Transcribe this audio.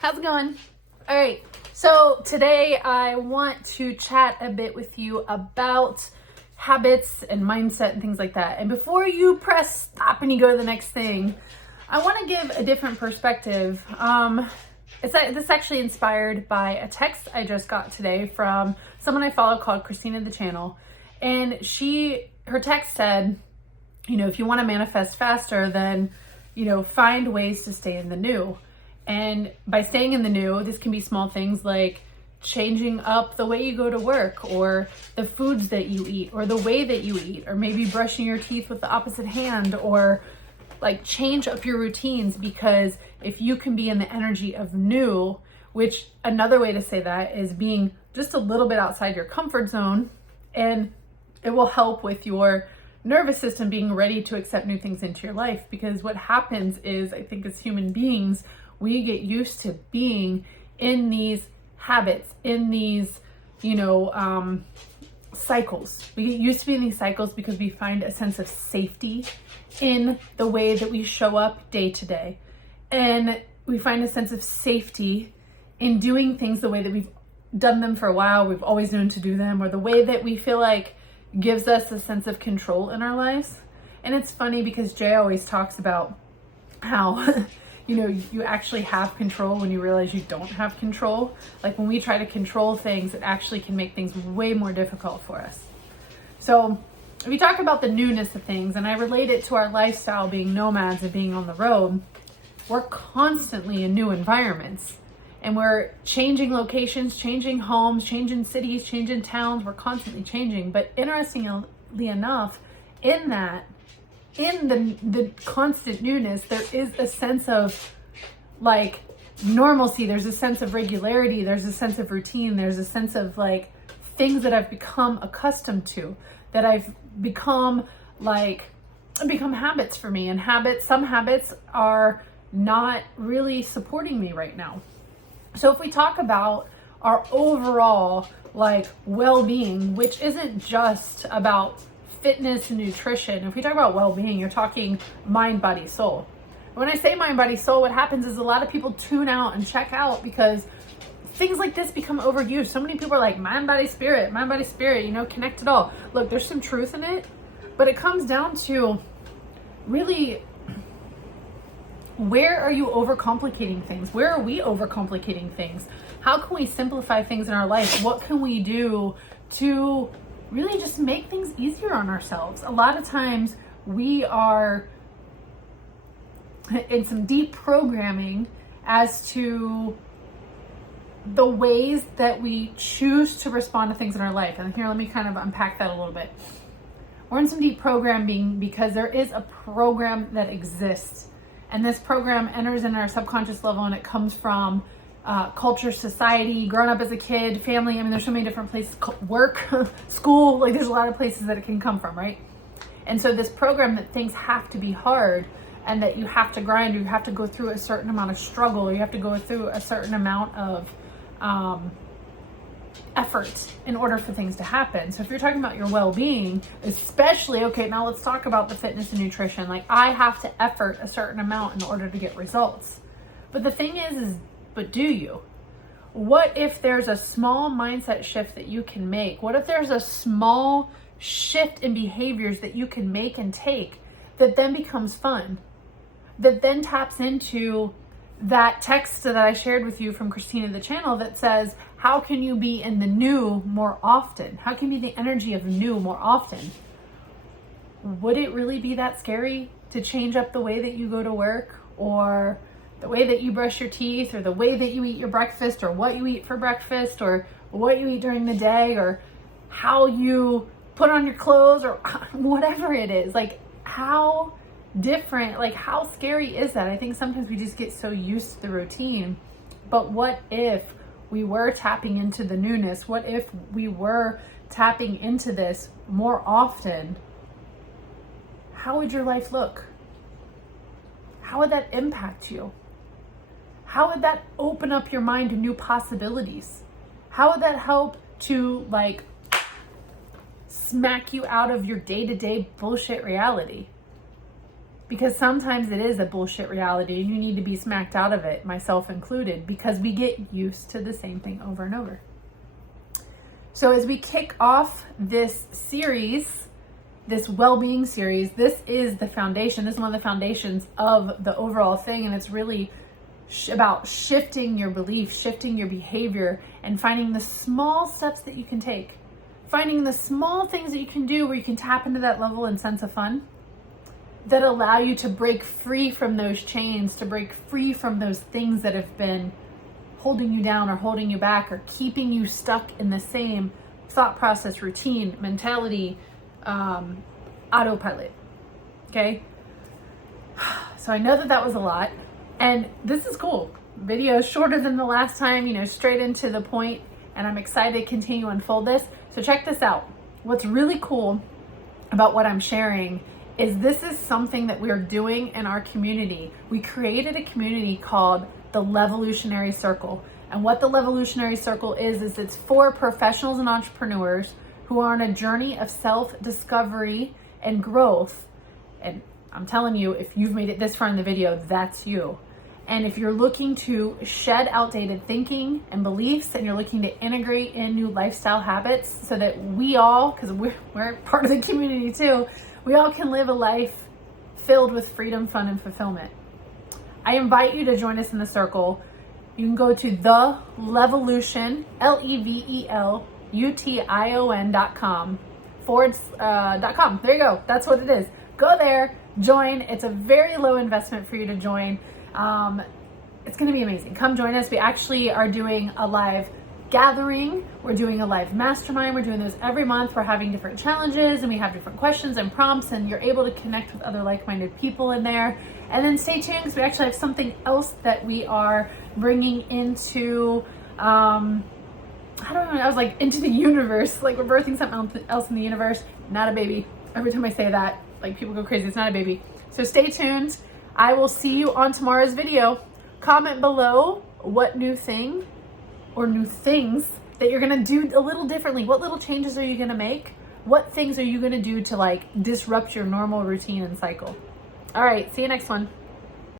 How's it going? All right, so today I want to chat a bit with you about habits and mindset and things like that. And before you press stop and you go to the next thing, I want to give a different perspective. This is actually inspired by a text I just got today from someone I follow called Christina the Channel. And her text said, if you want to manifest faster, then, find ways to stay in the new. And by staying in the new, this can be small things like changing up the way you go to work, or the foods that you eat, or the way that you eat, or maybe brushing your teeth with the opposite hand, or like change up your routines. Because if you can be in the energy of new, which another way to say that is being just a little bit outside your comfort zone, and it will help with your nervous system being ready to accept new things into your life. Because what happens is, I think as human beings, we get used to being in these habits, in these, cycles. We get used to being in these cycles because we find a sense of safety in the way that we show up day to day. And we find a sense of safety in doing things the way that we've done them for a while, we've always known to do them, or the way that we feel like gives us a sense of control in our lives. And it's funny because Jay always talks about how you actually have control when you realize you don't have control. Like when we try to control things, it actually can make things way more difficult for us. So if we talk about the newness of things, and I relate it to our lifestyle being nomads and being on the road, we're constantly in new environments. And we're changing locations, changing homes, changing cities, changing towns. We're constantly changing. But interestingly enough, in the constant newness, there is a sense of like normalcy. There's a sense of regularity. There's a sense of routine. There's a sense of like things that I've become accustomed to, that I've become habits for me. And some habits are not really supporting me right now. So if we talk about our overall well-being, which isn't just about fitness and nutrition. If we talk about well-being, you're talking mind, body, soul. When I say mind, body, soul, what happens is a lot of people tune out and check out because things like this become overused. So many people are like, mind, body, spirit, connect it all. Look, there's some truth in it, but it comes down to really, where are you overcomplicating things? Where are we overcomplicating things? How can we simplify things in our life? What can we do to really just make things easier on ourselves? A lot of times we are in some deep programming as to the ways that we choose to respond to things in our life. And here, let me kind of unpack that a little bit. We're in some deep programming because there is a program that exists. And this program enters in our subconscious level, and it comes from culture, society, growing up as a kid, family. I mean, there's so many different places, work, school, there's a lot of places that it can come from, right? And so this program that things have to be hard, and that you have to grind, or you have to go through a certain amount of struggle, or you have to go through a certain amount of effort in order for things to happen. So if you're talking about your well-being, especially, okay, now let's talk about the fitness and nutrition. I have to effort a certain amount in order to get results. But the thing is but do you? What if there's a small mindset shift that you can make? What if there's a small shift in behaviors that you can make and take that then becomes fun? That then taps into that text that I shared with you from Christina the Channel that says, how can you be in the new more often? How can you be the energy of new more often? Would it really be that scary to change up the way that you go to work, or the way that you brush your teeth, or the way that you eat your breakfast, or what you eat for breakfast, or what you eat during the day, or how you put on your clothes, or whatever it is? How different, how scary is that? I think sometimes we just get so used to the routine. But what if we were tapping into the newness? What if we were tapping into this more often? How would your life look? How would that impact you? How would that open up your mind to new possibilities? How would that help to smack you out of your day-to-day bullshit reality? because sometimes it is a bullshit reality and you need to be smacked out of it, myself included, because we get used to the same thing over and over. So as we kick off this series, this well-being series, this is the foundation. This is one of the foundations of the overall thing. And it's really about shifting your belief, shifting your behavior, and finding the small steps that you can take. Finding the small things that you can do where you can tap into that level and sense of fun that allow you to break free from those chains, to break free from those things that have been holding you down or holding you back or keeping you stuck in the same thought process, routine, mentality, autopilot. Okay? So I know that was a lot, and this is cool. Video is shorter than the last time, straight into the point, and I'm excited to continue to unfold this. So check this out. What's really cool about what I'm sharing is this is something that we're doing in our community. We created a community called the Levelutionary Circle. And what the Levelutionary Circle is it's for professionals and entrepreneurs who are on a journey of self-discovery and growth. And I'm telling you, if you've made it this far in the video, that's you. And if you're looking to shed outdated thinking and beliefs, and you're looking to integrate in new lifestyle habits so that we all, because we're part of the community too, we all can live a life filled with freedom, fun, and fulfillment. I invite you to join us in the circle. You can go to the Levelution, Levelution.com .com. There you go. That's what it is. Go there, join. It's a very low investment for you to join. It's going to be amazing. Come join us. We actually are doing a live gathering. We're doing a live mastermind. We're doing those every month. We're having different challenges and we have different questions and prompts, and you're able to connect with other like-minded people in there. And then stay tuned because we actually have something else that we are bringing into, I don't know, I was like into the universe, like we're birthing something else in the universe. Not a baby. Every time I say that, like people go crazy. It's not a baby. So stay tuned. I will see you on tomorrow's video. Comment below what new thing or new things that you're going to do a little differently. What little changes are you going to make? What things are you going to do to like disrupt your normal routine and cycle? All right. See you next one.